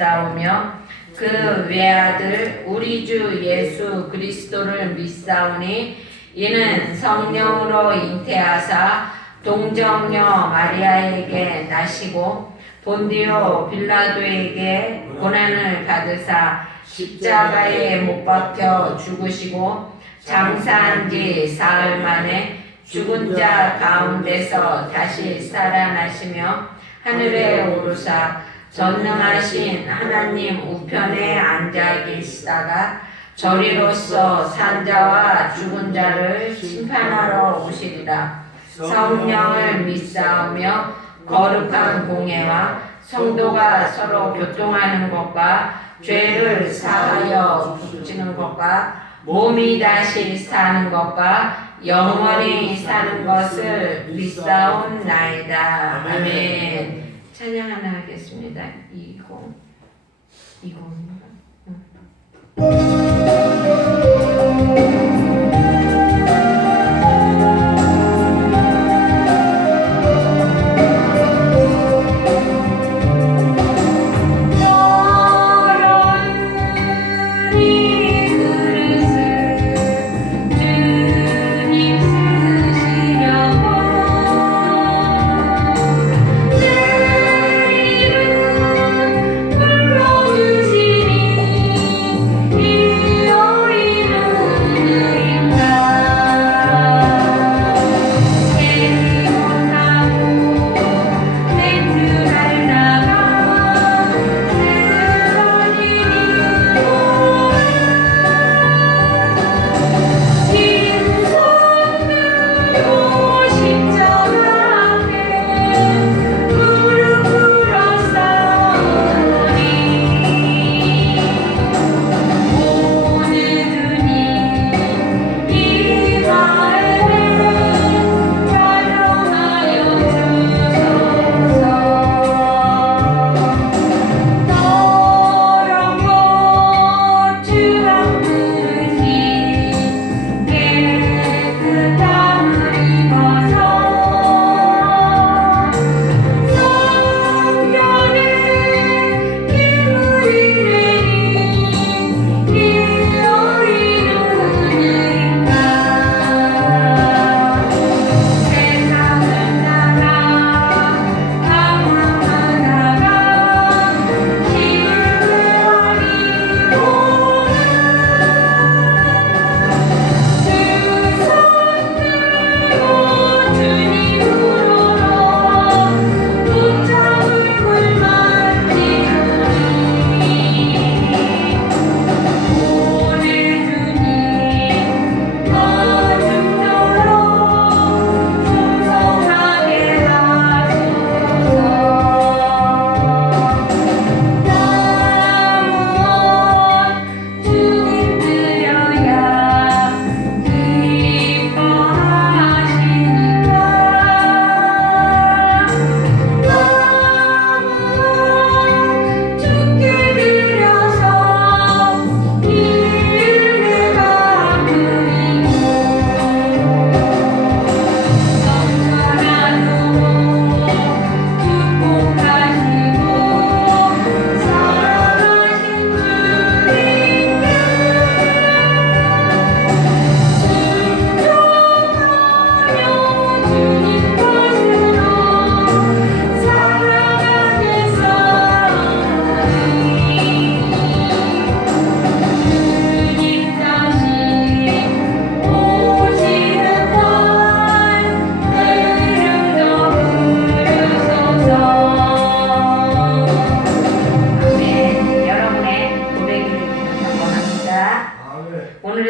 믿사오며 그 외아들 우리 주 예수 그리스도를 믿사오니 이는 성령으로 잉태하사 동정녀 마리아에게 나시고 본디오 빌라도에게 고난을 받으사 십자가에 못 박혀 죽으시고 장사한 지 사흘 만에 죽은 자 가운데서 다시 살아나시며 하늘에 오르사 전능하신 하나님 우편에 앉아 계시다가 저리로서 산자와 죽은 자를 심판하러 오시리라. 성령을 믿사오며 거룩한 공예와 성도가 서로 교통하는 것과 죄를 사하여 부수지는 것과 몸이 다시 사는 것과 영원히 사는 것을 믿사옵나이다. 아멘. 찬양 하나 하겠습니다. 20입니다.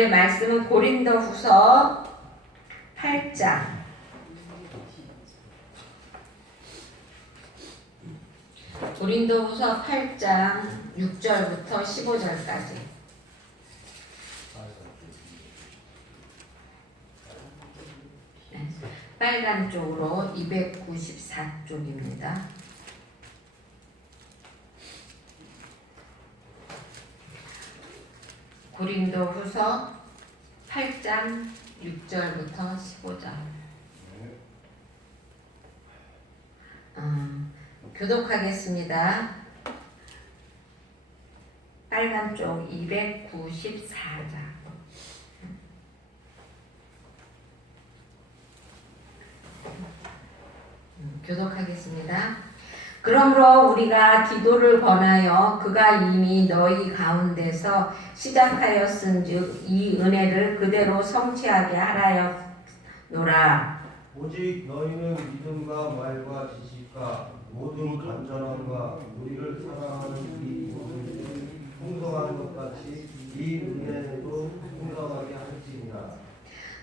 오늘의 말씀은 고린도후서 8장 고린도후서 8장 6절부터 15절까지 빨간 쪽으로 294쪽입니다. 고린도후서 8장 6절부터 15절. 교독하겠습니다. 빨간 쪽 294장. 교독하겠습니다. 그러므로 우리가 기도를 권하여 그가 이미 너희 가운데서 시작하였은즉 이 은혜를 그대로 성취하게 하라였노라. 오직 너희는 믿음과 말과 지식과 모든 간절함과 우리를 사랑하는 이 모든 풍성한 것 같이 이 은혜도 풍성하게 할지니라.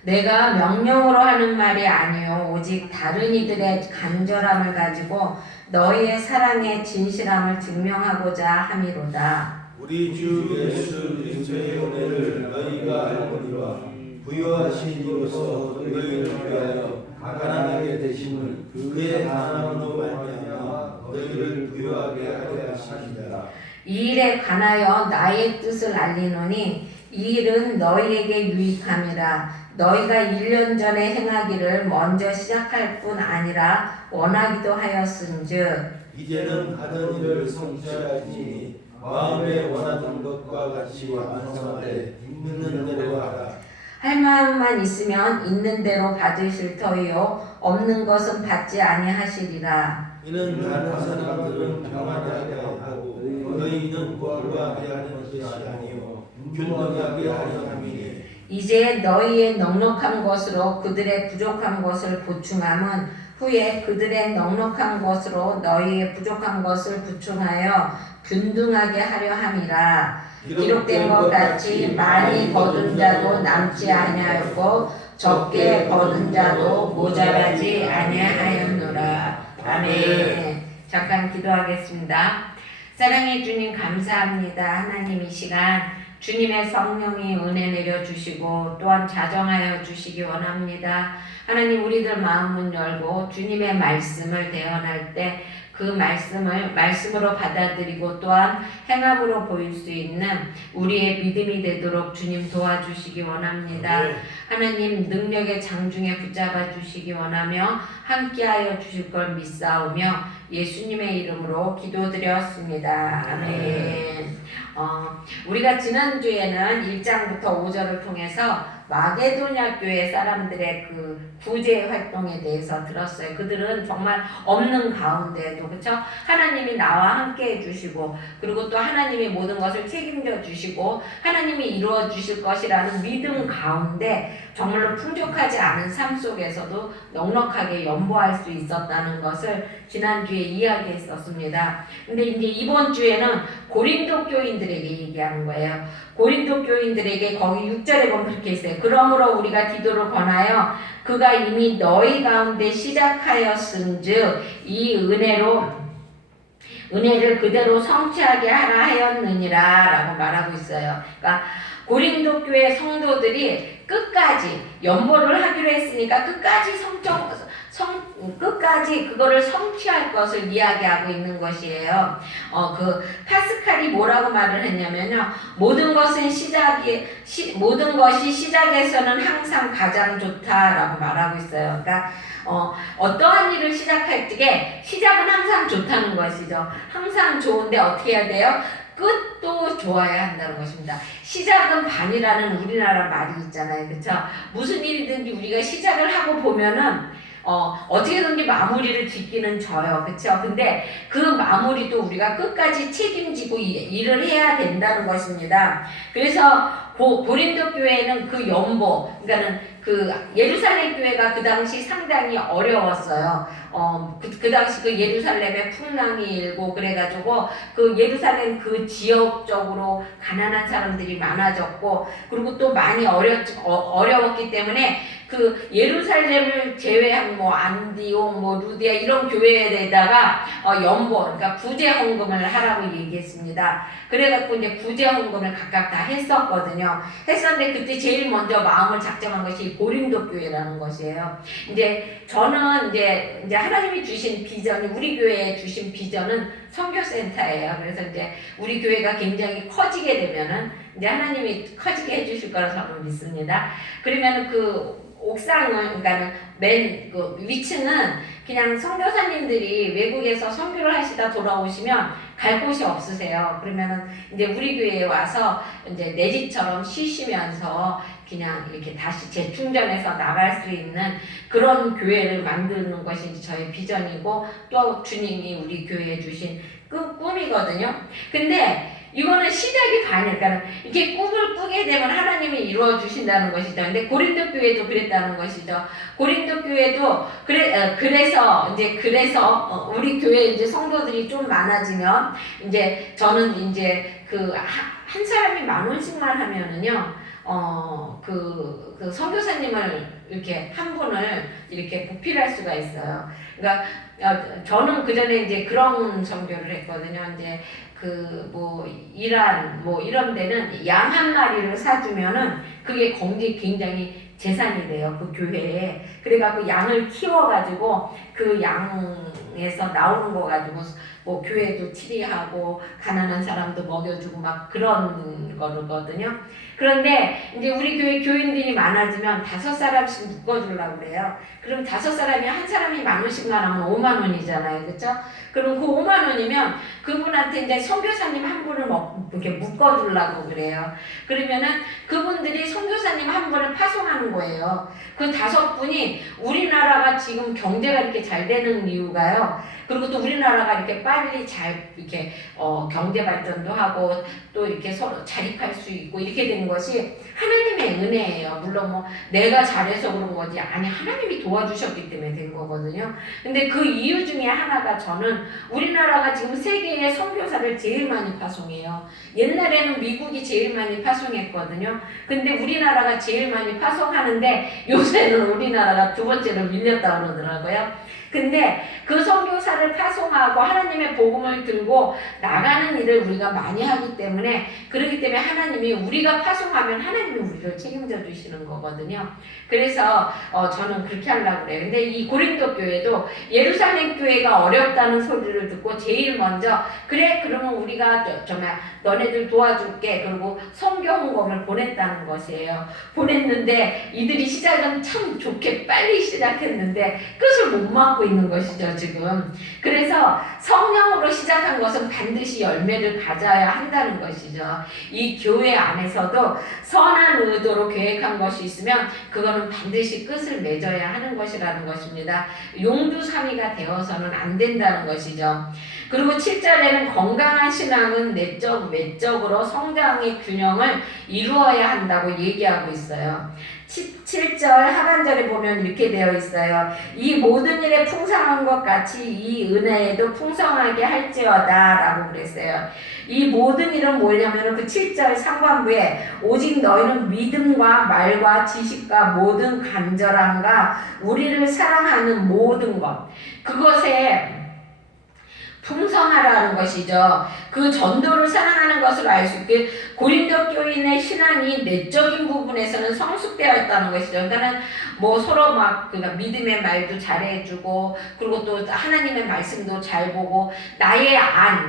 내가 명령으로 하는 말이 아니요 오직 다른 이들의 간절함을 가지고 너희의 사랑의 진실함을 증명하고자 함이로다. 우리 주 예수 그리스도의 은혜를 너희가 알거니와 부유하신 이로서 너희를 위하여 가난하게 되심을 그의 가난함으로 말미암아 너희를 부유하게 하려 하시니라. 이 일에 관하여 나의 뜻을 알리노니 이 일은 너희에게 유익함이라. 너희가 1년 전에 행하기를 먼저 시작할 뿐 아니라 원하기도 하였은즉 이제는 하던 일을 성취하지니 마음에 원하던 것과 같이 완성하되 있는 대로 하라. 할 마음만 있으면 있는 대로 받으실 터이요 없는 것은 받지 아니하시리라. 이는 다른 사람들은 평안하게 하고 너희는 공부하게 하는 것이 아니요 균등하게 하려 함이니 이제 너희의 넉넉한 것으로 그들의 부족한 것을 보충함은 후에 그들의 넉넉한 것으로 너희의 부족한 것을 보충하여 균등하게 하려 함이라. 기록된 것 같이 많이 거둔 자도 남지 아니하였고 적게 거둔 자도 모자라지 아니하였노라. 아멘. 잠깐 기도하겠습니다. 사랑해 주님 감사합니다. 하나님 이 시간 주님의 성령이 은혜 내려주시고 또한 자정하여 주시기 원합니다. 하나님 우리들 마음은 열고 주님의 말씀을 대언할 때 그 말씀을 말씀으로 받아들이고 또한 행함으로 보일 수 있는 우리의 믿음이 되도록 주님 도와주시기 원합니다. 하나님 능력의 장중에 붙잡아 주시기 원하며 함께하여 주실 걸 믿사오며 예수님의 이름으로 기도드렸습니다. 아멘. 우리가 지난주에는 1장부터 5절을 통해서 마게도냐 교회 사람들의 그 구제 활동에 대해서 들었어요. 그들은 정말 없는 가운데도 그렇죠? 하나님이 나와 함께 해주시고 그리고 또 하나님이 모든 것을 책임져 주시고 하나님이 이루어 주실 것이라는 믿음 가운데 정말로 풍족하지 않은 삶 속에서도 넉넉하게 연보할 수 있었다는 것을 지난주에 이야기했었습니다. 근데 이제 이번 주에는 고린도 교인들에게 얘기하는 거예요. 고린도 교인들에게 거기 6절에 보면 그렇게 있어요. 그러므로 우리가 기도를 권하여 그가 이미 너희 가운데 시작하였은즉 이 은혜를 그대로 성취하게 하라 하였느니라 라고 말하고 있어요. 그러니까 고린도 교회 성도들이 끝까지 연보를 하기로 했으니까 끝까지 그거를 성취할 것을 이야기하고 있는 것이에요. 그 파스칼이 뭐라고 말을 했냐면요. 모든 것이 시작에서는 항상 가장 좋다라고 말하고 있어요. 그러니까 어떠한 일을 시작할 적에 시작은 항상 좋다는 것이죠. 항상 좋은데 어떻게 해야 돼요? 끝도 좋아야 한다는 것입니다. 시작은 반이라는 우리나라 말이 있잖아요. 그렇죠? 무슨 일이든지 우리가 시작을 하고 보면은 어떻게든지 마무리를 짓기는 져요. 그쵸? 근데 그 마무리도 우리가 끝까지 책임지고 일을 해야 된다는 것입니다. 그래서 고린도 교회는 그 연보, 그러니까는 그 예루살렘 교회가 그 당시 상당히 어려웠어요. 그 당시 그 예루살렘에 풍랑이 일고 그래가지고 그 예루살렘 그 지역적으로 가난한 사람들이 많아졌고 그리고 또 많이 어려웠기 때문에 그 예루살렘을 제외한 뭐 안디옥, 뭐 루디아 이런 교회에다가 연보, 그러니까 구제 헌금을 하라고 얘기했습니다. 그래갖고 이제 구제 헌금을 각각 다 했었거든요. 했었는데 그때 제일 먼저 마음을 작정한 것이 고린도 교회라는 것이에요. 이제 저는 이제 하나님이 주신 비전이 우리 교회에 주신 비전은 선교센터예요. 그래서 이제 우리 교회가 굉장히 커지게 되면은 이제 하나님이 커지게 해주실 거라 저는 믿습니다. 그러면은 그 옥상은 그러니까는 맨 그 위층은 그냥 선교사님들이 외국에서 선교를 하시다 돌아오시면 갈 곳이 없으세요. 그러면은 이제 우리 교회에 와서 이제 내 집처럼 쉬시면서 그냥 이렇게 다시 재충전해서 나갈 수 있는 그런 교회를 만드는 것이 저의 비전이고 또 주님이 우리 교회에 주신 꿈이거든요. 근데 이거는 시작이 반이에요. 그러니까 이렇게 꿈을 꾸게 되면 하나님이 이루어 주신다는 것이죠. 근데 고린도 교회도 그랬다는 것이죠. 고린도 교회도 그래서 우리 교회 이제 성도들이 좀 많아지면 이제 저는 이제 그 한 사람이 10,000원씩만 하면은요. 그 선교사님을 이렇게 한 분을 이렇게 보필할 수가 있어요. 그러니까 저는 그 전에 이제 그런 선교를 했거든요. 이제 그 뭐 이란 뭐 이런 데는 양 한 마리를 사주면은 그게 굉장히 재산이 돼요. 그 교회에. 그래갖고 양을 키워가지고 그 양에서 나오는 거 가지고 뭐 교회도 치리하고 가난한 사람도 먹여주고 막 그런 거거든요. 그런데 이제 우리 교회 교인들이 많아지면 5사람씩 묶어주려고 그래요. 그럼 5사람이 한 사람이 10,000원씩만 하면 50,000원이잖아요. 그렇죠? 그럼 그 50,000원이면 그분한테 이제 선교사님 한 분을 이렇게 묶어주려고 그래요. 그러면은 그분들이 선교사님 한 분을 파송하는 거예요. 그 5분이 우리나라가 지금 경제가 이렇게 잘 되는 이유가요. 그리고 또 우리나라가 이렇게 빨리 잘 이렇게 경제 발전도 하고 또 이렇게 서로 자립할 수 있고 이렇게 된 것이 하나님의 은혜예요. 물론 뭐 내가 잘해서 그런 거지 아니 하나님이 도와주셨기 때문에 된 거거든요. 근데 그 이유 중에 하나가 저는 우리나라가 지금 세계에 선교사를 제일 많이 파송해요. 옛날에는 미국이 제일 많이 파송했거든요. 근데 우리나라가 제일 많이 파송하는데 요새는 우리나라가 2번째로 밀렸다고 그러더라고요. 근데 그 선교사를 파송하고 하나님의 복음을 들고 나가는 일을 우리가 많이 하기 때문에 그렇기 때문에 하나님이 우리가 파송하면 하나님이 우리를 책임져 주시는 거거든요. 그래서 저는 그렇게 하려고 그래요. 근데 이 고린도 교회도 예루살렘 교회가 어렵다는 소리를 듣고 제일 먼저 그래 그러면 우리가 정말 너네들 도와줄게 그리고 선교 헌금을 보냈다는 것이에요. 보냈는데 이들이 시작은 참 좋게 빨리 시작했는데 끝을 못 막고 있는 것이죠 지금. 그래서 성령으로 시작한 것은 반드시 열매를 가져야 한다는 것이죠. 이 교회 안에서도 선한 의도로 계획한 것이 있으면 그거는 반드시 끝을 맺어야 하는 것이라는 것입니다. 용두사미가 되어서는 안 된다는 것이죠. 그리고 7절에는 건강한 신앙은 내적, 외적으로 성장의 균형을 이루어야 한다고 얘기하고 있어요. 7절 하반절에 보면 이렇게 되어 있어요. 이 모든 일에 풍성한 것 같이 이 은혜에도 풍성하게 할지어다 라고 그랬어요. 이 모든 일은 뭐냐면 그 7절 상반부에 오직 너희는 믿음과 말과 지식과 모든 간절함과 우리를 사랑하는 모든 것 그것에 풍성하라는 것이죠. 그 전도를 사랑하는 것을 알 수 있게 고린도 교인의 신앙이 내적인 부분에서는 성숙되어 있다는 것이죠. 그러니까 뭐 서로 막 그러니까 믿음의 말도 잘해주고 그리고 또 하나님의 말씀도 잘 보고 나의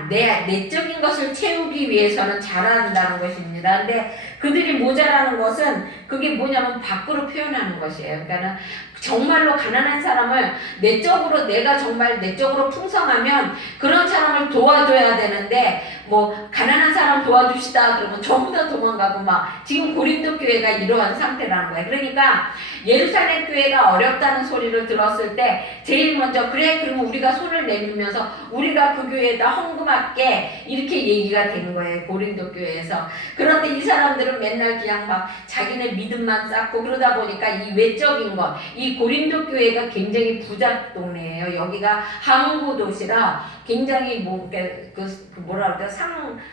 내 내적인 것을 채우기 위해서는 잘한다는 것입니다. 근데 그들이 모자라는 것은 그게 뭐냐면 밖으로 표현하는 것이에요. 그러니까는 정말로 가난한 사람을 내가 정말 내적으로 풍성하면 그런 사람을 도와줘야 되는데 뭐 가난한 사람 도와주시다 그러면 전부 다 도망가고 막 지금 고린도 교회가 이러한 상태라는 거예요. 그러니까 예루살렘 교회가 어렵다는 소리를 들었을 때 제일 먼저 그래 그러면 우리가 손을 내밀면서 우리가 그 교회에다 헌금할게 이렇게 얘기가 되는 거예요. 고린도 교회에서. 그런데 이 사람들은 맨날 그냥 막 자기네 믿음만 쌓고 그러다 보니까 이 외적인 것 이 고린도 교회가 굉장히 부자 동네예요. 여기가 항구 도시라 굉장히 뭐라 그럴까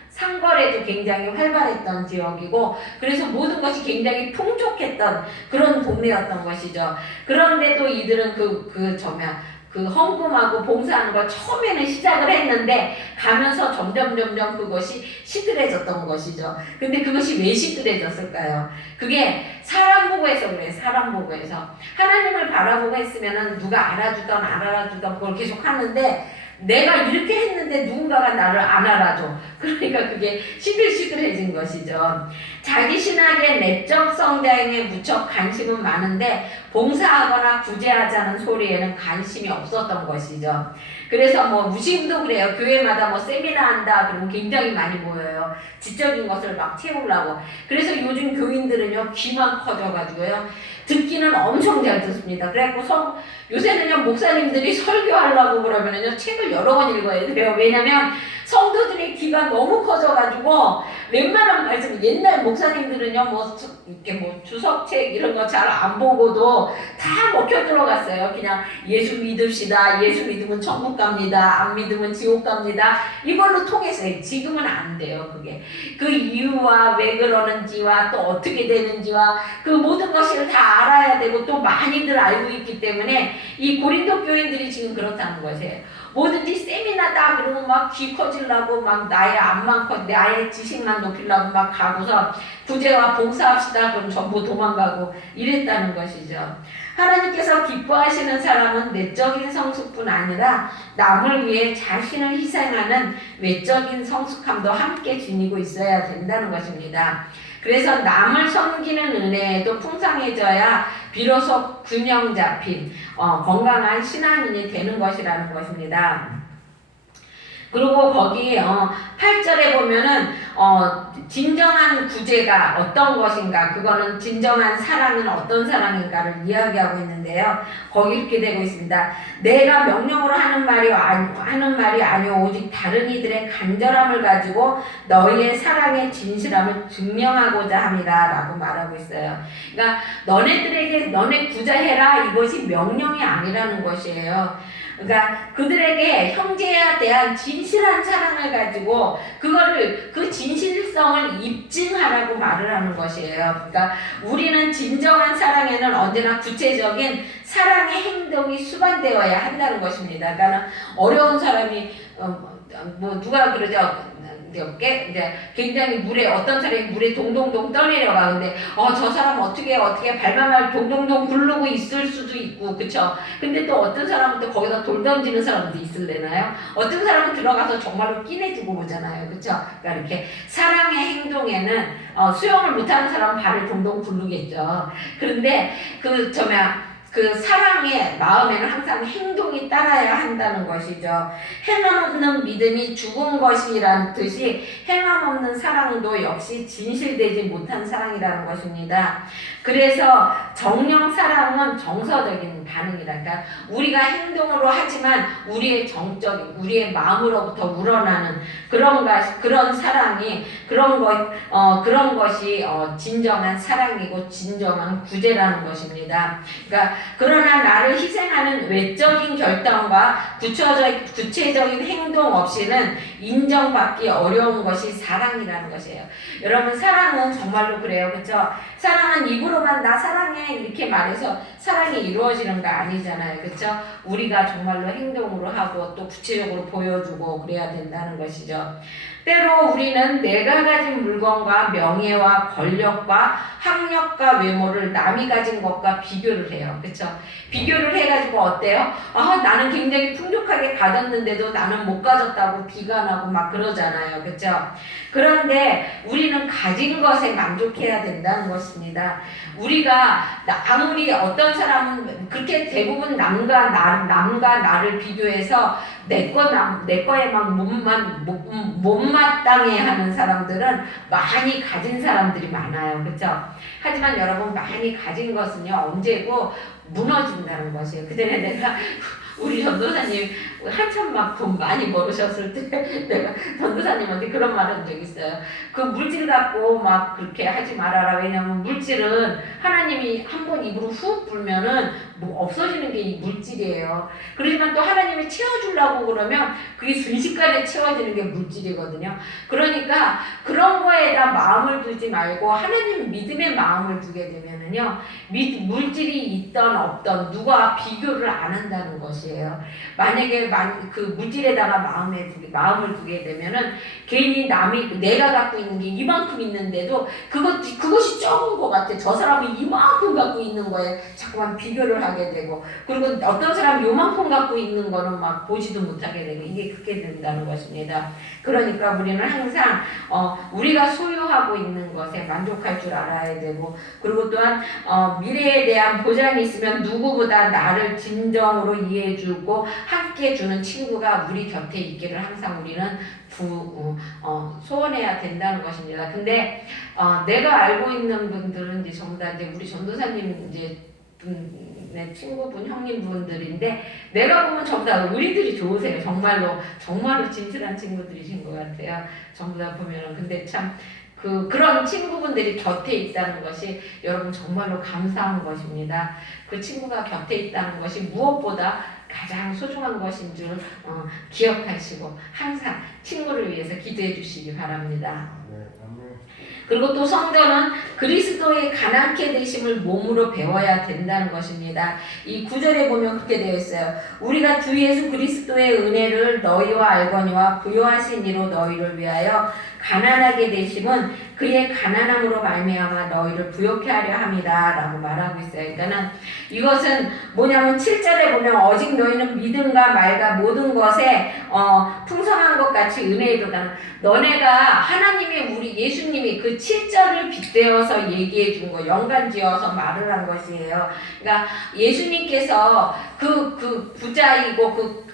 상거래도 굉장히 활발했던 지역이고 그래서 모든 것이 굉장히 풍족했던 그런 동네였던 것이죠. 그런데도 이들은 그 헌금하고 봉사하는 걸 처음에는 시작을 했는데 가면서 점점 그것이 시들해졌던 것이죠. 근데 그것이 왜 시들해졌을까요? 그게 사람 보고 해서 그래요. 사람 보고 해서. 하나님을 바라보고 했으면은 누가 알아주던 안 알아주던 그걸 계속 하는데 내가 이렇게 했는데 누군가가 나를 안 알아줘. 그러니까 그게 시들시들해진 것이죠. 자기 신학의 내적 성장에 무척 관심은 많은데 봉사하거나 구제하자는 소리에는 관심이 없었던 것이죠. 그래서 뭐 무식인도 그래요. 교회마다 뭐 세미나 한다 그러면 굉장히 많이 모여요. 지적인 것을 막 채우려고. 그래서 요즘 교인들은요 귀만 커져가지고요 듣기는 엄청 잘 듣습니다. 그래갖고 요새는요 목사님들이 설교하려고 그러면은요 책을 여러 번 읽어야 돼요. 왜냐면 성도들의 귀가 너무 커져가지고 웬만한 말씀 옛날 목사님들은요 뭐 이렇게 뭐 주석책 이런 거 잘 안 보고도 다 먹혀 들어갔어요. 그냥 예수 믿읍시다. 예수 믿으면 천국 갑니다. 안 믿으면 지옥 갑니다. 이걸로 통했어요. 지금은 안 돼요. 그게 그 이유와 왜 그러는지와 또 어떻게 되는지와 그 모든 것을 다 알아야 되고 또 많이들 알고 있기 때문에 이 고린도 교인들이 지금 그렇다는 것이에요. 뭐든지 세미나다 그러면 막 귀 커지려고 막 나의 앞만 나의 지식만 높이려고 막 가고서 구제와 봉사합시다 그럼 전부 도망가고 이랬다는 것이죠. 하나님께서 기뻐하시는 사람은 내적인 성숙뿐 아니라 남을 위해 자신을 희생하는 외적인 성숙함도 함께 지니고 있어야 된다는 것입니다. 그래서 남을 섬기는 은혜에도 풍성해져야 비로소 균형 잡힌 건강한 신앙인이 되는 것이라는 것입니다. 그리고 거기 8절에 보면은 진정한 구제가 어떤 것인가, 그거는 진정한 사랑은 어떤 사랑인가를 이야기하고 있는데요. 거기 이렇게 되고 있습니다. 내가 명령으로 하는 말이 아니오 오직 다른 이들의 간절함을 가지고 너희의 사랑의 진실함을 증명하고자 함이라 라고 말하고 있어요. 그러니까 너네들에게 너네 구제해라 이것이 명령이 아니라는 것이에요. 그러니까 그들에게 형제에 대한 진실한 사랑을 가지고 그 진실성을 입증하라고 말을 하는 것이에요. 그러니까 우리는 진정한 사랑에는 언제나 구체적인 사랑의 행동이 수반되어야 한다는 것입니다. 그러니까 어려운 사람이 뭐 누가 그러죠? 이제 굉장히 어떤 사람이 물에 동동동 떠내려가. 근데 저 사람 어떻게 발만 동동동 굴르고 있을 수도 있고, 그쵸? 근데 또 어떤 사람은 또 거기다 돌 던지는 사람도 있을래나요? 어떤 사람은 들어가서 정말로 끼내주고 오잖아요, 그쵸? 그러니까 이렇게 사랑의 행동에는 수영을 못하는 사람은 발을 동동 굴르겠죠. 그런데 그 사랑의 마음에는 항상 행동이 따라야 한다는 것이죠. 행함 없는 믿음이 죽은 것이란 뜻이 행함 없는 사랑도 역시 진실되지 못한 사랑이라는 것입니다. 그래서 정령 사랑은 정서적인 반응이랄까. 우리가 행동으로 하지만 우리의 정적인, 우리의 마음으로부터 우러나는 그런 사랑이 그런 것이 진정한 사랑이고 진정한 구제라는 것입니다. 그러니까 그러나 나를 희생하는 외적인 결단과 구체적인 행동 없이는 인정받기 어려운 것이 사랑이라는 것이에요. 여러분 사랑은 정말로 그래요. 그렇죠? 사랑은 입으로만 나 사랑해 이렇게 말해서 사랑이 이루어지는 거 아니잖아요. 그렇죠? 우리가 정말로 행동으로 하고 또 구체적으로 보여주고 그래야 된다는 것이죠. 때로 우리는 내가 가진 물건과 명예와 권력과 학력과 외모를 남이 가진 것과 비교를 해요. 그렇죠? 비교를 해가지고 어때요? 나는 굉장히 풍족하게 가졌는데도 나는 못 가졌다고 비관하고 막 그러잖아요. 그렇죠? 그런데 우리는 가진 것에 만족해야 된다는 것입니다. 우리가 아무리 어떤 사람은 그렇게 대부분 남과 나를 비교해서 내 거에 막 못마땅해 하는 사람들은 많이 가진 사람들이 많아요. 그렇죠? 하지만 여러분 많이 가진 것은요 언제고 무너진다는 것이에요. 그전에 내가 우리 전도사님 한참 막 돈 많이 벌으셨을 때 내가 전도사님한테 그런 말 한 적 있어요. 그 물질 갖고 막 그렇게 하지 말아라. 왜냐면 물질은 하나님이 한번 입으로 훅 불면은 뭐 없어지는 게 이 물질이에요. 그렇지만 또 하나님이 채워주려고 그러면 그게 순식간에 채워지는 게 물질이거든요. 그러니까 그런 거에다 마음을 두지 말고 하나님 믿음의 마음을 두게 되면은요 물질이 있던 없던 누가 비교를 안 한다는 것이에요. 만약에 그 물질에다가 마음을 두게 되면은 괜히 내가 갖고 있는 게 이만큼 있는데도 그것이 적은 것 같아. 저 사람이 이만큼 갖고 있는 거에 자꾸만 비교를 하게 되고, 그리고 어떤 사람이 요만큼 갖고 있는 거는 막 보지도 못하게 되고, 이게 그렇게 된다는 것입니다. 그러니까 우리는 항상 우리가 소유하고 사용하고 있는 것에 만족할 줄 알아야 되고, 그리고 또한 미래에 대한 보장이 있으면 누구보다 나를 진정으로 이해해주고 함께해주는 친구가 우리 곁에 있기를 항상 우리는 소원해야 된다는 것입니다. 근데 내가 알고 있는 분들은 이제 전부 다 이제 우리 전도사님 이제 내 친구분, 형님분들인데 내가 보면 전부 다 우리들이 좋으세요. 정말로 진실한 친구들이신 것 같아요. 전부 다 보면은. 근데 참 그런 친구분들이 곁에 있다는 것이 여러분 정말로 감사한 것입니다. 그 친구가 곁에 있다는 것이 무엇보다 가장 소중한 것인 줄 기억하시고 항상 친구를 위해서 기도해 주시기 바랍니다. 그리고 또 성전은 그리스도의 가난케 되심을 몸으로 배워야 된다는 것입니다. 이 9절에 보면 그렇게 되어 있어요. 우리가 주 예수 그리스도의 은혜를 너희와 알거니와 부요하신 이로 너희를 위하여 가난하게 되심은 그의 가난함으로 말미암아 너희를 부요케 하려 함이다 라고 말하고 있어요. 그러니까는 이것은 뭐냐면 7절에 보면 오직 너희는 믿음과 말과 모든 것에 풍성한 것 같이 은혜이로다. 너네가 하나님이 우리 예수님이 그 7절을 빗대어서 얘기해 준 거, 연관지어서 말을 한 것이에요. 그러니까 예수님께서 그 부자이고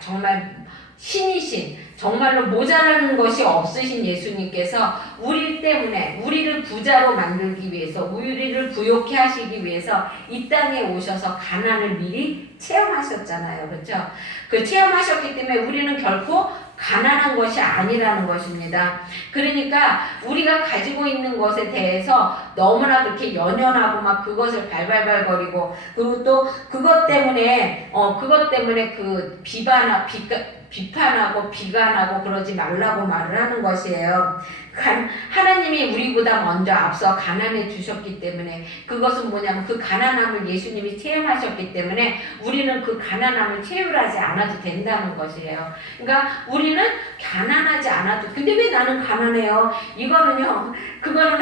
정말 신이신, 정말로 모자라는 것이 없으신 예수님께서 우리 때문에 우리를 부자로 만들기 위해서, 우리를 부요케 하시기 위해서 이 땅에 오셔서 가난을 미리 체험하셨잖아요. 그렇죠? 그 체험하셨기 때문에 우리는 결코 가난한 것이 아니라는 것입니다. 그러니까 우리가 가지고 있는 것에 대해서 너무나 그렇게 연연하고 막 그것을 발발발거리고, 그리고 또 그것 때문에 그 비판하고 비관하고 그러지 말라고 말을 하는 것이에요. 하나님이 우리보다 먼저 앞서 가난해 주셨기 때문에, 그것은 뭐냐면 그 가난함을 예수님이 체험하셨기 때문에 우리는 그 가난함을 체험하지 않아도 된다는 것이에요. 그러니까 우리는 가난하지 않아도, 근데 왜 나는 가난해요? 그거는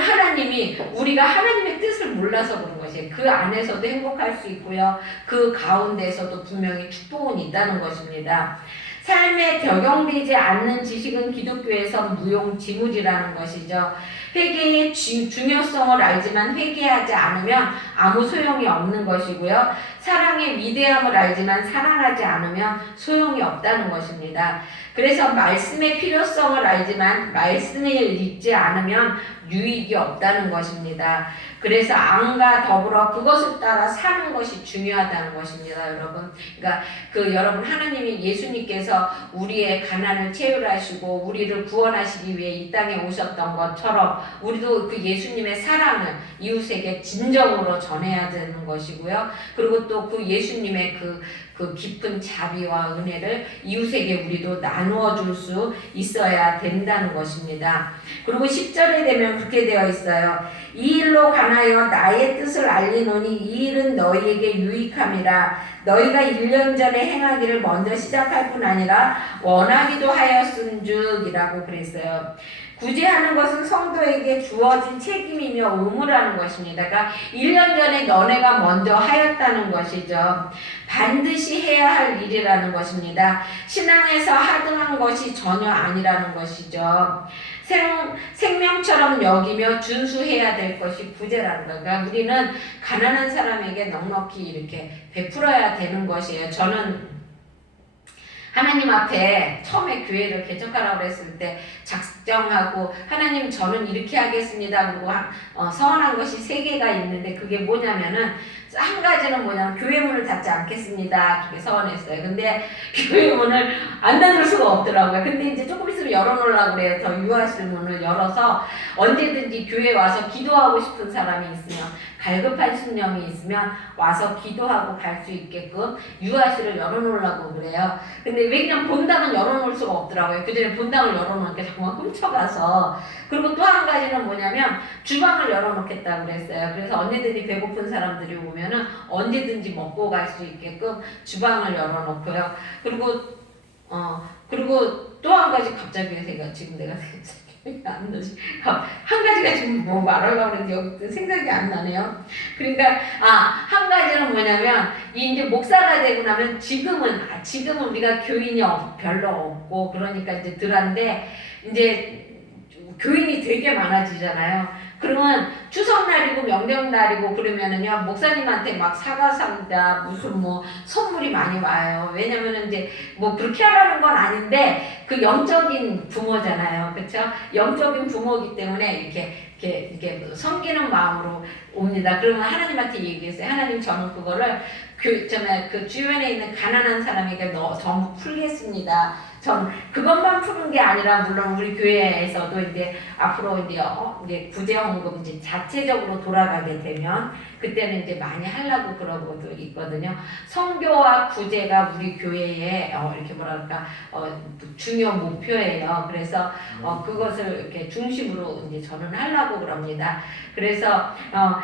우리가 하나님의 뜻을 몰라서 그런 것이에요. 그 안에서도 행복할 수 있고요. 그 가운데서도 분명히 축복은 있다는 것입니다. 삶에 적용되지 않는 지식은 기독교에서 무용지물이라는 것이죠. 회개의 중요성을 알지만 회개하지 않으면 아무 소용이 없는 것이고요. 사랑의 위대함을 알지만 사랑하지 않으면 소용이 없다는 것입니다. 그래서 말씀의 필요성을 알지만 말씀을 읽지 않으면 유익이 없다는 것입니다. 그래서 안과 더불어 그것을 따라 사는 것이 중요하다는 것입니다, 여러분. 그러니까 여러분, 하나님이 예수님께서 우리의 가난을 채울하시고 우리를 구원하시기 위해 이 땅에 오셨던 것처럼 우리도 그 예수님의 사랑을 이웃에게 진정으로 전해야 되는 것이고요. 그리고 또 그 예수님의 그 깊은 자비와 은혜를 이웃에게 우리도 나누어 줄 수 있어야 된다는 것입니다. 그리고 10절에 되면 그렇게 되어 있어요. 이 일로 관하여 나의 뜻을 알리노니 이 일은 너희에게 유익함이라. 너희가 1년 전에 행하기를 먼저 시작할 뿐 아니라 원하기도 하였은즉이라고 그랬어요. 구제하는 것은 성도에게 주어진 책임이며 의무라는 것입니다. 그러니까 1년 전에 너네가 먼저 하였다는 것이죠. 반드시 해야 할 일이라는 것입니다. 신앙에서 하등한 것이 전혀 아니라는 것이죠. 생명처럼 여기며 준수해야 될 것이 구제라는 거예요. 그러니까 우리는 가난한 사람에게 넉넉히 이렇게 베풀어야 되는 것이에요. 저는 하나님 앞에 처음에 교회를 개척하라고 했을 때 작정하고, 하나님 저는 이렇게 하겠습니다. 그리고 서원한 것이 3개가 있는데, 그게 뭐냐면은 한 가지는 뭐냐면 교회 문을 닫지 않겠습니다. 그렇게 서원했어요. 근데 교회 문을 안 닫을 수가 없더라고요. 근데 이제 조금 있으면 열어놓으려고 그래요. 더 유아실 문을 열어서 언제든지 교회 와서 기도하고 싶은 사람이 있으면, 갈급한 심령이 있으면 와서 기도하고 갈 수 있게끔 유아실을 열어놓으려고 그래요. 근데 왜 그냥 본당은 열어놓을 수가 없더라고요. 그전에 본당을 열어놓으니까 자꾸만 훔쳐가서. 그리고 또 한 가지는 뭐냐면 주방을 열어놓겠다고 그랬어요. 그래서 언제든지 배고픈 사람들이 오면은 언제든지 먹고 갈 수 있게끔 주방을 열어놓고요. 그리고 또 한 가지 갑자기 지금 내가 안 나지. 한 가지가 지금 뭐 말하려고 했는데 생각이 안 나네요. 그러니까 한 가지는 뭐냐면 이제 목사가 되고 나면 지금은 우리가 교인이 별로 없고 그러니까 이제 덜한데, 이제 교인이 일이 되게 많아지잖아요. 그러면 추석날이고 명절날이고 그러면은요 목사님한테 막 사과 상자 무슨 뭐 선물이 많이 와요. 왜냐면은 이제 뭐 그렇게 하라는 건 아닌데 그 영적인 부모잖아요, 그렇죠? 영적인 부모이기 때문에 이렇게 섬기는 마음으로 옵니다. 그러면 하나님한테 얘기했어요. 하나님, 저는 그거를 그 주변에 있는 가난한 사람에게 전부 풀겠습니다. 전 그것만 푸는 게 아니라 물론 우리 교회에서도 이제 앞으로 이제 구제 헌금 이제 자체적으로 돌아가게 되면 그때는 이제 많이 하려고 그러고도 있거든요. 선교와 구제가 우리 교회의 이렇게 뭐랄까 중요 목표예요. 그래서 그것을 이렇게 중심으로 이제 저는 하려고 그럽니다. 그래서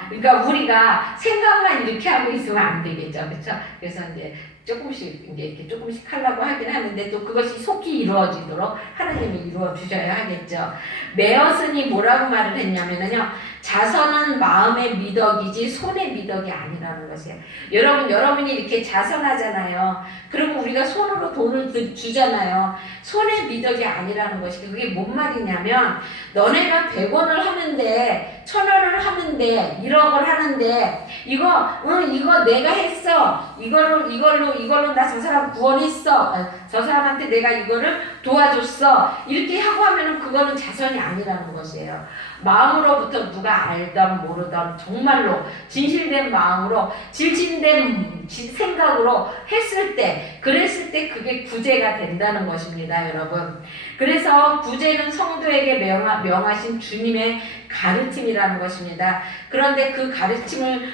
그러니까 우리가 생각만 이렇게 하고 있으면 안 되겠죠, 그렇죠? 그래서 이제 조금씩 이제 이렇게 조금씩 하려고 하긴 하는데 또 그것이 속히 이루어지도록 하나님이 이루어 주셔야 하겠죠. 메어슨이 뭐라고 말을 했냐면요, 자선은 마음의 미덕이지 손의 미덕이 아니라는 것이에요. 여러분이 이렇게 자선하잖아요. 그러면 우리가 손으로 돈을 주잖아요. 손의 미덕이 아니라는 것이 그게 뭔 말이냐면 너네가 100원을 하는데 1000원을 하는데 1억을 하는데 이거 내가 했어. 이걸로 나 저 사람 구원했어. 저 사람한테 내가 이거를 도와줬어. 이렇게 하고 하면은 그거는 자선이 아니라는 것이에요. 마음으로부터 누가 알던 모르던 정말로 진실된 마음으로 질진된 생각으로 그랬을 때 그게 구제가 된다는 것입니다, 여러분. 그래서 구제는 성도에게 명하신 주님의 가르침이라는 것입니다. 그런데 그 가르침을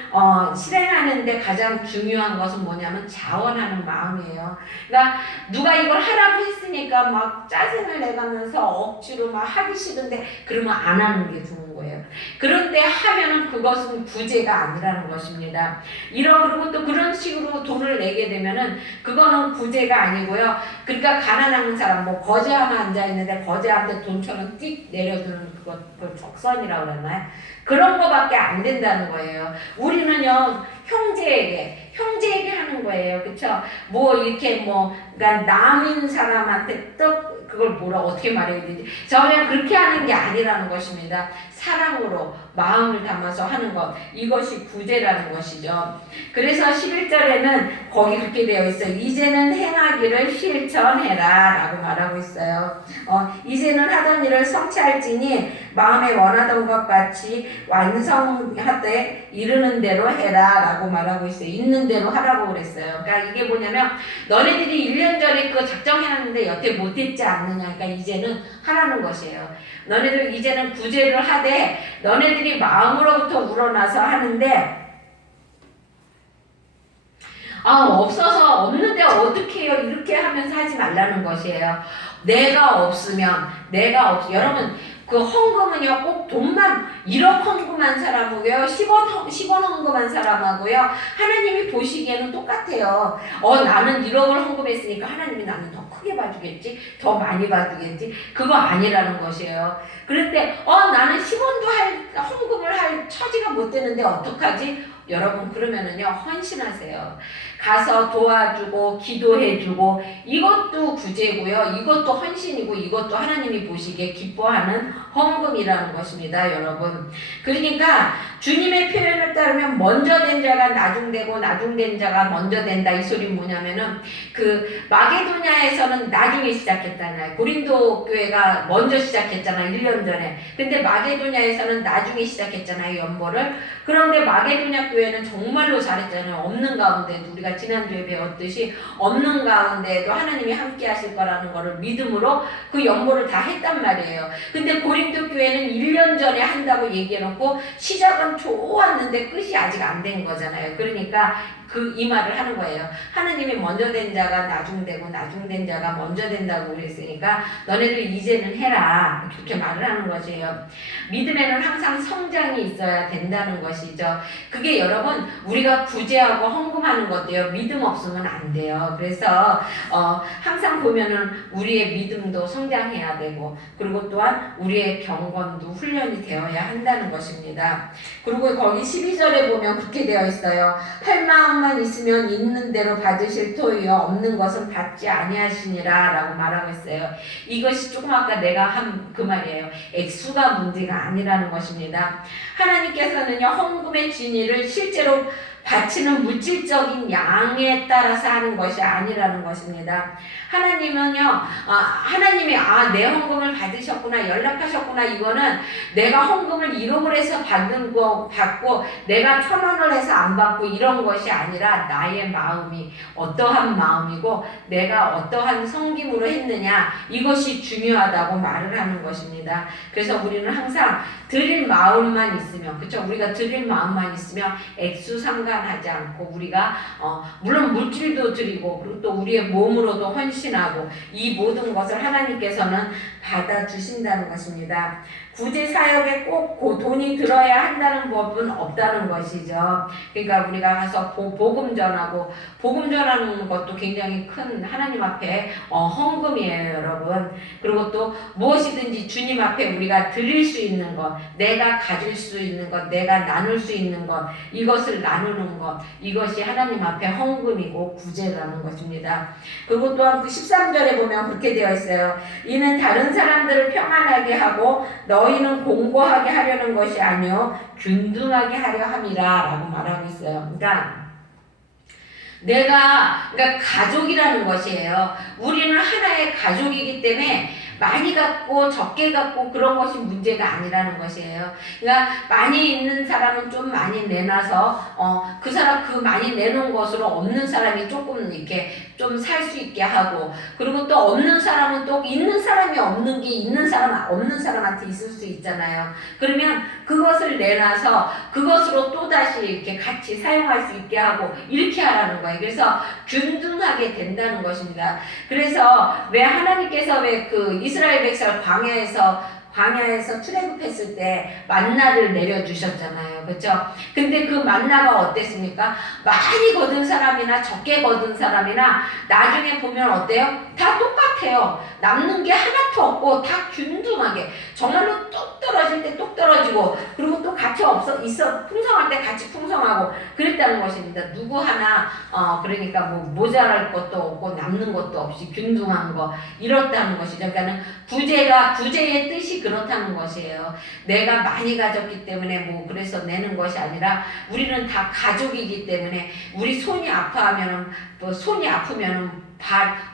실행하는데 가장 중요한 것은 뭐냐면 자원하는 마음이에요. 그러니까 누가 이걸 하라고 했으니까 막 짜증을 내가면서 억지로 막 하기 싫은데 그러면 안 하는 게 좋은 거예요. 그런데 하면은 그것은 구제가 아니라는 것입니다. 그리고 또 그런 식으로 돈을 내게 되면은 그거는 구제가 아니고요. 그러니까 가난한 사람, 뭐 거지 하나 앉아 있는데 거지한테 돈처럼 띡 내려주는 그걸 적선이라고 그러나요? 그런 거밖에 안 된다는 거예요. 우리는요 형제에게 하는 거예요, 그렇죠? 뭐 이렇게 그러니까 남인 사람한테 그걸 어떻게 말해야 되지? 저는 그렇게 하는 게 아니라는 것입니다. 사랑으로 마음을 담아서 하는 것, 이것이 구제라는 것이죠. 그래서 11절에는 거기 그렇게 되어 있어요. 이제는 행하기를 실천해라 라고 말하고 있어요. 이제는 하던 일을 성취할지니 마음에 원하던 것 같이 완성하되 이르는 대로 해라 라고 말하고 있어요. 있는 대로 하라고 그랬어요. 그러니까 이게 뭐냐면 너네들이 1년 전에 그거 작정해놨는데 여태 못했지 않느냐. 그러니까 이제는 하라는 것이에요. 너네들 이제는 구제를 하되 너네들이 마음으로부터 우러나서 하는데 없어서 없는데 어떻게 해요? 이렇게 하면서 하지 말라는 것이에요. 여러분 그 헌금은요 꼭 돈만 1억 헌금한 사람하고요 10원 헌금한 사람하고요 하나님이 보시기에는 똑같아요. 나는 1억을 헌금했으니까 하나님이 나는 더 크게 봐주겠지, 더 많이 봐주겠지. 그거 아니라는 것이에요. 그런데 나는 10원도 헌금을 할 처지가 못 되는데 어떡하지? 여러분 그러면은요 헌신하세요. 가서 도와주고 기도해주고 이것도 구제고요. 이것도 헌신이고 이것도 하나님이 보시기에 기뻐하는 헌금이라는 것입니다, 여러분. 그러니까 주님의 표현을 따르면 먼저 된 자가 나중되고 나중된 자가 먼저 된다. 이 소리 뭐냐면은 그 마게도냐에서는 나중에 시작했잖아요. 고린도 교회가 먼저 시작했잖아요, 1년 전에. 근데 마게도냐에서는 나중에 시작했잖아요, 연보를. 그런데 마게도냐 교회는 정말로 잘했잖아요. 없는 가운데도 우리가 지난주에 배웠듯이 없는 가운데에도 하나님이 함께 하실 거라는 거를 믿음으로 그 연보를 다 했단 말이에요. 근데 고린도 교회는 1년 전에 한다고 얘기해놓고 시작은 좋았는데 끝이 아직 안 된 거잖아요. 그러니까 이 말을 하는 거예요. 하느님이 먼저 된 자가 나중되고 나중된 자가 먼저 된다고 그랬으니까 너네들 이제는 해라. 그렇게 말을 하는 것이에요. 믿음에는 항상 성장이 있어야 된다는 것이죠. 그게 여러분 우리가 구제하고 헌금하는 것도요. 믿음 없으면 안 돼요. 그래서 항상 보면은 우리의 믿음도 성장해야 되고 그리고 또한 우리의 경건도 훈련이 되어야 한다는 것입니다. 그리고 거기 12절에 보면 그렇게 되어 있어요. 할 마음 마음만 있으면 있는 대로 받으실 터이요 없는 것은 받지 아니하시니라 라고 말하고 있어요. 이것이 조금 아까 내가 한 그 말이에요. 액수가 문제가 아니라는 것입니다. 하나님께서는요 헌금의 진위를 실제로 바치는 물질적인 양에 따라서 하는 것이 아니라는 것입니다. 하나님은요, 하나님이 내 헌금을 받으셨구나, 연락하셨구나, 이거는 내가 헌금을 1억을 해서 받고 내가 1,000원을 해서 안 받고 이런 것이 아니라 나의 마음이 어떠한 마음이고 내가 어떠한 섬김으로 했느냐, 이것이 중요하다고 말을 하는 것입니다. 그래서 우리는 항상 드릴 마음만 있으면, 그렇죠? 우리가 드릴 마음만 있으면 액수 상관하지 않고 우리가 물론 물질도 드리고 그리고 또 우리의 몸으로도 헌신하고 이 모든 것을 하나님께서는 받아주신다는 것입니다. 구제 사역에 꼭 돈이 들어야 한다는 법은 없다는 것이죠. 그러니까 우리가 가서 복음 전하고 복음 전하는 것도 굉장히 큰 하나님 앞에 헌금이에요, 여러분. 그리고 또 무엇이든지 주님 앞에 우리가 드릴 수 있는 것, 내가 가질 수 있는 것, 내가 나눌 수 있는 것, 이것을 나누는 것, 이것이 하나님 앞에 헌금이고 구제라는 것입니다. 그리고 또한 그 13절에 보면 그렇게 되어 있어요. 이는 다른 사람들을 평안하게 하고 너희는 공고하게 하려는 것이 아니요 균등하게 하려 함이라 라고 말하고 있어요. 그러니까 가족이라는 것이에요. 우리는 하나의 가족이기 때문에 많이 갖고 적게 갖고 그런 것이 문제가 아니라는 것이에요. 그러니까 많이 있는 사람은 좀 많이 내놔서 그 사람 그 많이 내놓은 것으로 없는 사람이 조금 이렇게 좀 살 수 있게 하고, 그리고 또 없는 사람은 또 있는 사람이 없는 게 있는 사람 없는 사람한테 있을 수 있잖아요. 그러면 그것을 내놔서 그것으로 또 다시 이렇게 같이 사용할 수 있게 하고 이렇게 하라는 거예요. 그래서 균등하게 된다는 것입니다. 그래서 왜 하나님께서 왜 그 이스라엘 백성을 광야에서 출애굽했을 때 만나를 내려주셨잖아요. 그렇죠? 근데 그 만나가 어땠습니까? 많이 거둔 사람이나 적게 거둔 사람이나 나중에 보면 어때요? 다 똑같아요. 남는 게 하나도 없고 다 균등하게 정말로 뚝 떨어질 때 뚝 떨어지고, 그리고 또 같이 있어 풍성할 때 같이 풍성하고 그랬다는 것입니다. 누구 하나 그러니까 뭐 모자랄 것도 없고 남는 것도 없이 균등한 거, 이렇다는 것이죠. 그러니까는 구제의 뜻이 그렇다는 것이에요. 내가 많이 가졌기 때문에 뭐 그래서 내는 것이 아니라 우리는 다 가족이기 때문에 우리 손이 아프면은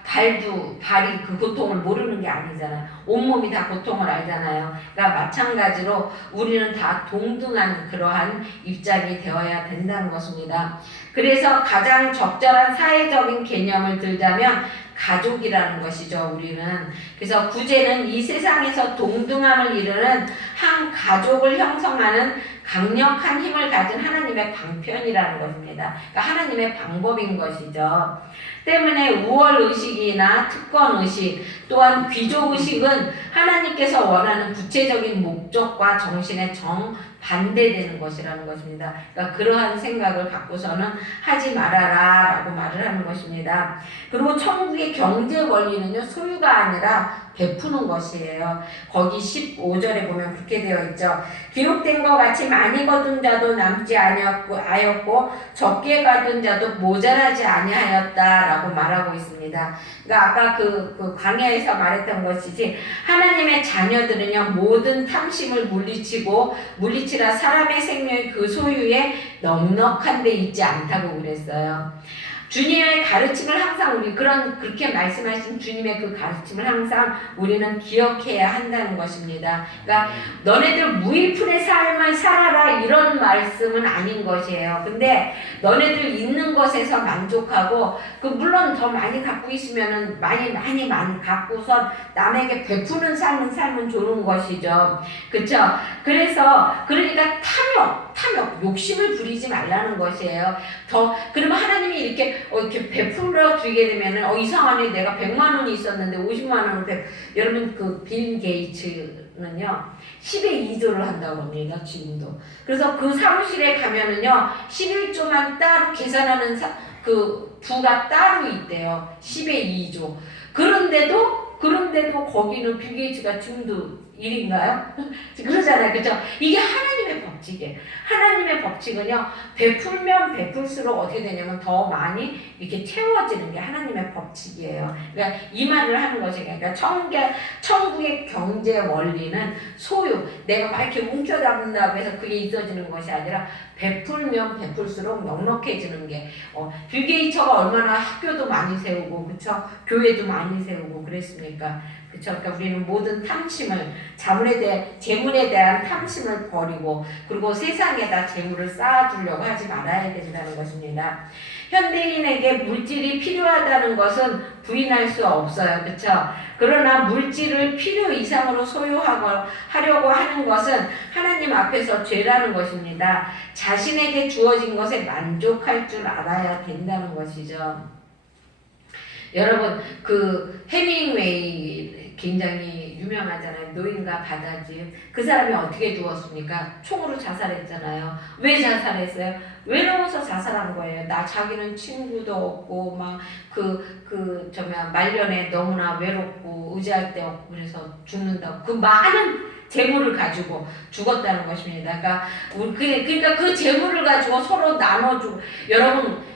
발이 그 고통을 모르는 게 아니잖아요. 온몸이 다 고통을 알잖아요. 그러니까 마찬가지로 우리는 다 동등한 그러한 입장이 되어야 된다는 것입니다. 그래서 가장 적절한 사회적인 개념을 들자면 가족이라는 것이죠, 우리는. 그래서 구제는 이 세상에서 동등함을 이루는 한 가족을 형성하는 강력한 힘을 가진 하나님의 방편이라는 것입니다. 그러니까 하나님의 방법인 것이죠. 때문에 우월의식이나 특권의식 또한 귀족의식은 하나님께서 원하는 구체적인 목적과 정신에 정반대되는 것이라는 것입니다. 그러니까 그러한 생각을 갖고서는 하지 말아라 라고 말을 하는 것입니다. 그리고 천국의 경제 원리는요, 소유가 아니라 베푸는 것이에요. 거기 15절에 보면 그렇게 되어 있죠. 기록된 것 같이 많이 거둔 자도 남지 아니하였고 적게 거둔 자도 모자라지 아니하였다라고 말하고 있습니다. 그러니까 아까 그 광야에서 말했던 것이지, 하나님의 자녀들은요 모든 탐심을 물리치라 사람의 생명이 그 소유에 넉넉한 데 있지 않다고 그랬어요. 주님의 가르침을 항상 그렇게 말씀하신 주님의 그 가르침을 항상 우리는 기억해야 한다는 것입니다. 그러니까 너네들 무일푼의 삶을 살아라 이런 말씀은 아닌 것이에요. 근데 너네들 있는 것에서 만족하고 물론 더 많이 갖고 있으면은 많이 갖고선 남에게 베푸는 삶은 좋은 것이죠. 그렇죠? 그러니까 탐욕, 욕심을 부리지 말라는 것이에요. 그러면 하나님이 이렇게 베풀어 주게 되면은 이상하네, 내가 100만 원이 있었는데 50만 원을 여러분 그 빌 게이츠는요 10의 2조를 한다고 합니다, 지금도. 그래서 그 사무실에 가면은요 11조만 따로 계산하는 그 부가 따로 있대요. 10의 2조. 그런데도 거기는 빌 게이츠가 지금도 일인가요? 그러잖아요. 그죠? 이게 하나님의 하나님의 법칙이에요. 하나님의 법칙은요, 베풀면 베풀수록 어떻게 되냐면 더 많이 이렇게 채워지는 게 하나님의 법칙이에요. 그러니까 이 말을 하는 것이, 그러니까 천국의 경제 원리는 소유, 내가 막 이렇게 움켜잡는다고 해서 그게 있어지는 것이 아니라 베풀면 베풀수록 넉넉해지는 게, 빌 게이츠가 얼마나 학교도 많이 세우고, 그쵸? 교회도 많이 세우고 그랬습니까? 그쵸? 그러니까 우리는 모든 탐심을, 재물에 대한 탐심을 버리고, 그리고 세상에다 재물을 쌓아두려고 하지 말아야 된다는 것입니다. 현대인에게 물질이 필요하다는 것은 부인할 수 없어요. 그쵸? 그러나 물질을 필요 이상으로 소유하려고 하는 것은 하나님 앞에서 죄라는 것입니다. 자신에게 주어진 것에 만족할 줄 알아야 된다는 것이죠. 여러분, 그 해밍웨이 굉장히 유명하잖아요. 노인과 바다집. 그 사람이 어떻게 죽었습니까? 총으로 자살했잖아요. 왜 자살했어요? 외로워서 자살한 거예요. 자기는 친구도 없고 막 말년에 너무나 외롭고 의지할 데 없고 그래서 죽는다고. 그 많은 재물을 가지고 죽었다는 것입니다. 그러니까 그 재물을 가지고 서로 나눠주고, 여러분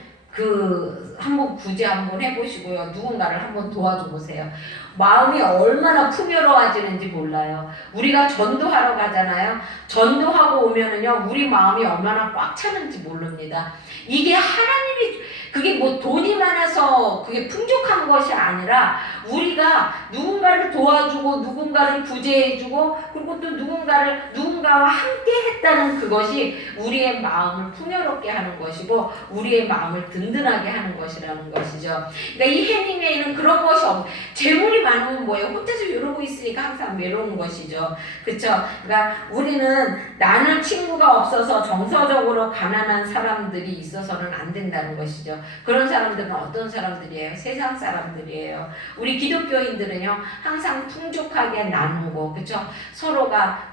한번 구제 한번 해보시고요. 누군가를 한번 도와줘 보세요. 마음이 얼마나 풍요로워지는지 몰라요. 우리가 전도하러 가잖아요. 전도하고 오면은요, 우리 마음이 얼마나 꽉 차는지 모릅니다. 이게 그게 뭐 돈이 많아서 그게 풍족한 것이 아니라 우리가 누군가를 도와주고 누군가를 구제해주고 그리고 또 누군가와 함께 했다는 그것이 우리의 마음을 풍요롭게 하는 것이고 우리의 마음을 든든하게 하는 것이라는 것이죠. 그러니까 이 해밍웨이는 그런 것이 재물이 많으면 뭐예요? 혼자서 이러고 있으니까 항상 외로운 것이죠. 그쵸? 그러니까 우리는 나눌 친구가 없어서 정서적으로 가난한 사람들이 있어서는 안 된다는 것이죠. 그런 사람들은 어떤 사람들이에요? 세상 사람들이에요. 우리 기독교인들은요, 항상 풍족하게 나누고, 그쵸?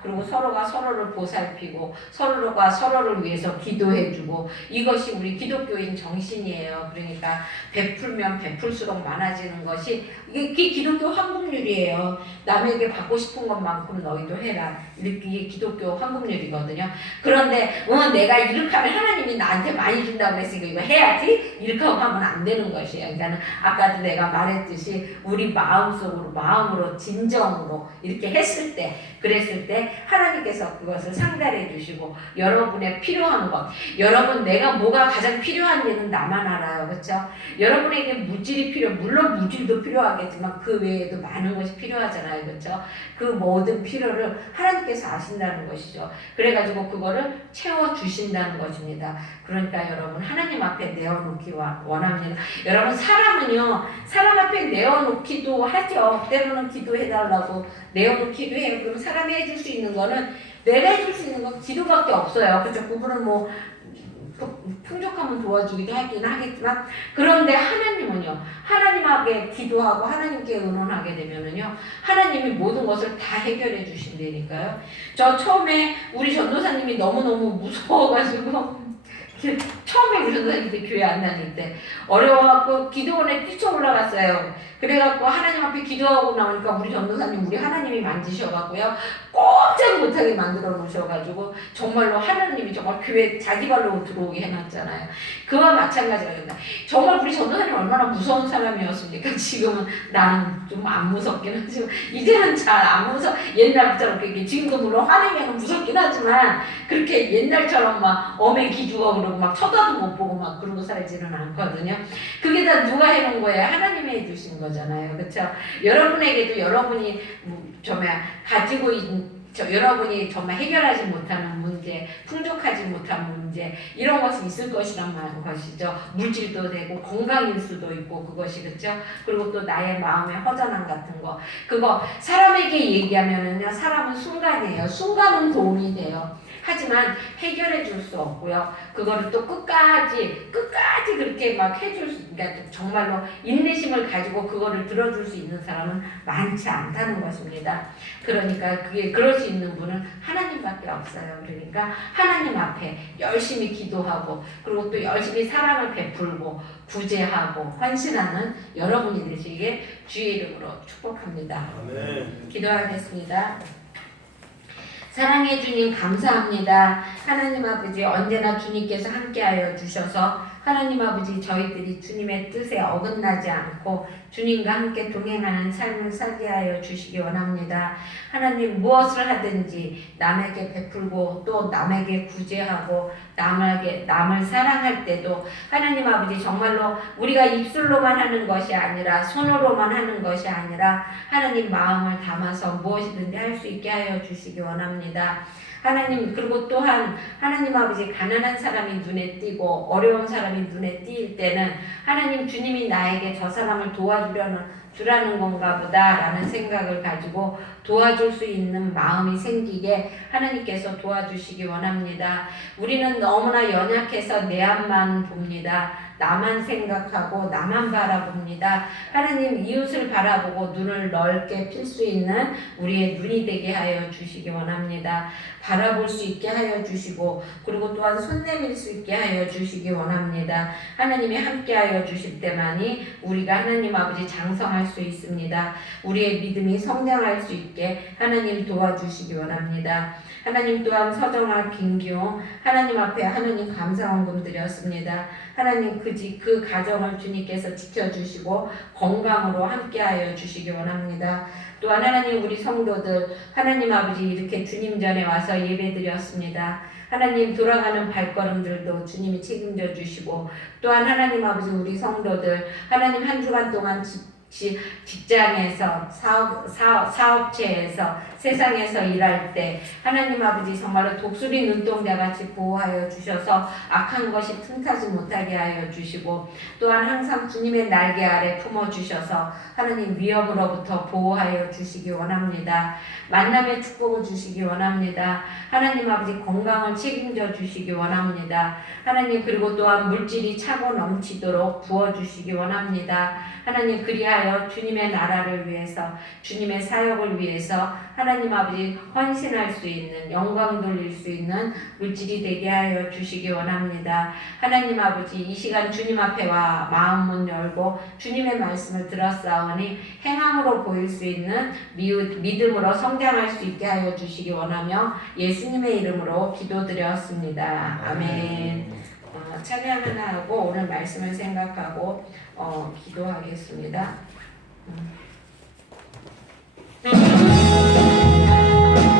그리고 서로가 서로를 보살피고, 서로가 서로를 위해서 기도해주고, 이것이 우리 기독교인 정신이에요. 그러니까, 베풀면 베풀수록 많아지는 것이, 이게 기독교 황금률이에요. 남에게 받고 싶은 것만큼 너희도 해라. 이게 기독교 황금률이거든요. 그런데, 내가 이렇게 하면 하나님이 나한테 많이 준다고 그랬으니까 이거 해야지? 이렇게 하면 안 되는 것이에요. 그러니까 아까도 내가 말했듯이 우리 마음으로 진정으로 이렇게 그랬을 때 하나님께서 그것을 상달해 주시고 여러분의 필요한 것, 내가 뭐가 가장 필요한지는 나만 알아요. 그렇죠? 여러분에게 물론 물질도 필요하겠지만 그 외에도 많은 것이 필요하잖아요. 그렇죠? 그 모든 필요를 하나님께서 아신다는 것이죠. 그래가지고 그거를 채워주신다는 것입니다. 그러니까 여러분 하나님 앞에 내어놓기 원합니다. 여러분 사람 앞에 내어놓기도 하죠. 때로는 기도해달라고 내어놓기도 해요. 그럼 사람이 해줄 수 있는 거는 내가 해줄 수 있는 건 기도밖에 없어요. 그렇죠? 그분은 뭐 풍족하면 도와주기도 하긴 하겠지만 그런데 하나님은요. 하나님에게 기도하고 하나님께 의논하게 되면은요. 하나님이 모든 것을 다 해결해 주신다니까요. 저 처음에 우리 전도사님이 너무너무 무서워가지고 처음에 우리 전도사님들 교회 안 다닐 때 어려워갖고 기도원에 뛰쳐 올라갔어요. 그래갖고 하나님 앞에 기도하고 나오니까 우리 전도사님 우리 하나님이 만지셔갖고요. 꼼짝 못하게 만들어 놓으셔가지고 정말로 하나님이 정말 교회 자기 발로 들어오게 해놨잖아요. 그와 마찬가지입니다. 정말 우리 전도사님 얼마나 무서운 사람이었습니까? 지금은 나는 좀 안 무섭긴 하지만 이제는 잘 안 무서워. 옛날처럼 그렇게 지금도 물론 화내면 무섭긴 하지만 그렇게 옛날처럼 막 엄해 기죽어 그러고 막 쳐다도 못 보고 막 그러고 살지는 않거든요. 그게 다 누가 해놓은 거예요? 하나님이 해주신 거잖아요. 그렇죠? 여러분에게도 여러분이 가지고 있는 여러분이 정말 해결하지 못하는 문제, 풍족하지 못한 문제 이런 것이 있을 것이란 것이죠. 물질도 되고 건강일 수도 있고 그것이 그렇죠. 그리고 또 나의 마음의 허전함 같은 거 그거 사람에게 얘기하면은요. 사람은 순간이에요. 순간은 도움이 돼요. 하지만 해결해 줄 수 없고요. 그거를 또 끝까지 그렇게 막 그러니까 정말로 인내심을 가지고 그거를 들어줄 수 있는 사람은 많지 않다는 것입니다. 그러니까 그럴 수 있는 분은 하나님밖에 없어요. 그러니까 하나님 앞에 열심히 기도하고 그리고 또 열심히 사랑을 베풀고 구제하고 헌신하는 여러분이 되시기에 주의 이름으로 축복합니다. 아멘. 기도하겠습니다. 사랑해 주님 감사합니다. 하나님 아버지 언제나 주님께서 함께하여 주셔서 하나님 아버지 저희들이 주님의 뜻에 어긋나지 않고 주님과 함께 동행하는 삶을 살게 하여 주시기 원합니다. 하나님 무엇을 하든지 남에게 베풀고 또 남에게 구제하고 남을 사랑할 때도 하나님 아버지 정말로 우리가 입술로만 하는 것이 아니라 손으로만 하는 것이 아니라 하나님 마음을 담아서 무엇이든지 할 수 있게 하여 주시기 원합니다. 하나님 그리고 또한 하나님 아버지 가난한 사람이 눈에 띄고 어려운 사람이 눈에 띄일 때는 하나님 주님이 나에게 저 사람을 주라는 건가 보다라는 생각을 가지고 도와줄 수 있는 마음이 생기게 하나님께서 도와주시기 원합니다. 우리는 너무나 연약해서 내 앞만 봅니다. 나만 생각하고 나만 바라봅니다. 하나님 이웃을 바라보고 눈을 넓게 필 수 있는 우리의 눈이 되게 하여 주시기 원합니다. 바라볼 수 있게 하여 주시고 그리고 또한 손 내밀 수 있게 하여 주시기 원합니다. 하나님이 함께 하여 주실 때만이 우리가 하나님 아버지 장성할 수 있습니다. 우리의 믿음이 성장할 수 있게 하나님 도와주시기 원합니다. 하나님 또한 서정아 김기용 하나님 앞에 하나님 감사원금 드렸습니다. 하나님 그 가정을 주님께서 지켜주시고 건강으로 함께하여 주시기 원합니다. 또한 하나님 우리 성도들 하나님 아버지 이렇게 주님 전에 와서 예배드렸습니다. 하나님 돌아가는 발걸음들도 주님이 책임져 주시고 또한 하나님 아버지 우리 성도들 하나님 한 주간 동안 직장에서 사업체에서 세상에서 일할 때 하나님 아버지 정말로 독수리 눈동자같이 보호하여 주셔서 악한 것이 틈타지 못하게 하여 주시고 또한 항상 주님의 날개 아래 품어주셔서 하나님 위험으로부터 보호하여 주시기 원합니다. 만남의 축복을 주시기 원합니다. 하나님 아버지 건강을 책임져 주시기 원합니다. 하나님 그리고 또한 물질이 차고 넘치도록 부어주시기 원합니다. 하나님 그리하여 주님의 나라를 위해서 주님의 사역을 위해서 하나님 아버지 헌신할 수 있는 영광 돌릴 수 있는 물질이 되게 하여 주시기 원합니다. 하나님 아버지 이 시간 주님 앞에 와 마음 문 열고 주님의 말씀을 들었사오니 행함으로 보일 수 있는 믿음으로 성장할 수 있게 하여 주시기 원하며 예수님의 이름으로 기도드렸습니다. 아멘. 찬양 하나 하고 오늘 말씀을 생각하고 기도하겠습니다.